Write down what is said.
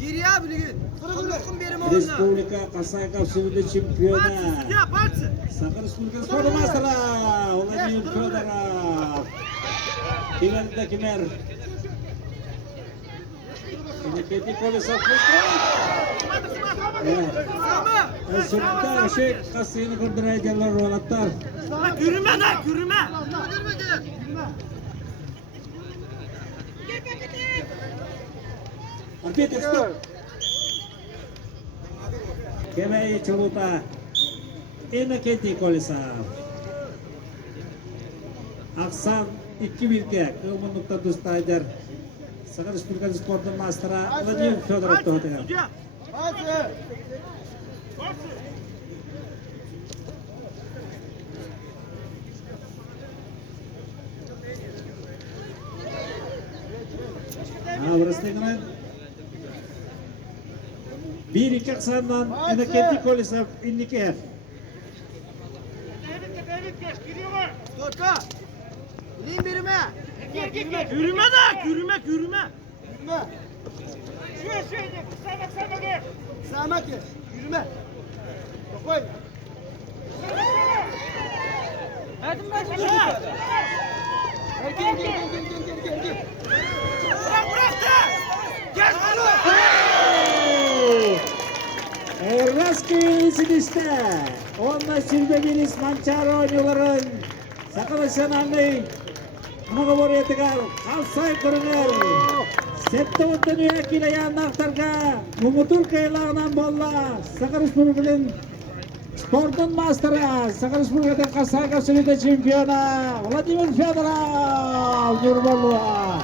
Giriya bilgin. Kırıkın benim oğluna. Respublika Kasay Kapsülü'nde çempiyona. Sakın Respublika Spor'da masala. Vladimir Fedorov. Kimer'de Kimer. Niketi Kolisov. Sırtta şey kasayını kırdıraydılar rolatlar. Yürüme lan yürüme. Арбитр, стоп! Кемей Чулута. Иннокентий Колесов. Aksan 2-1'de Kılmanlıkta Dustayder. Sakın Respublika Spor'un mastera Vladimir Fedorov to'xtagan. Burasıdagilar 1-2 hisobdan Innokenty Kolisov inniki. Yürüme de yürüme. Samak yürüme. Koy. Hadi. Gel. Ervaski Sidiste. Onda Silvebilis Mancharo oynuyorların. Sakılaşan anlayın. Mağabor yetegar. Kalsay kırınır. Sette otunuyor akile yanaktarga. Mumutur kayılağından bolla. Sakı Respublika'nın Sportun Master'a. Sakı Respublika'da Kasay Kapsülü'de çempiyona. Vladimir Fedorov. Yurbolluğa.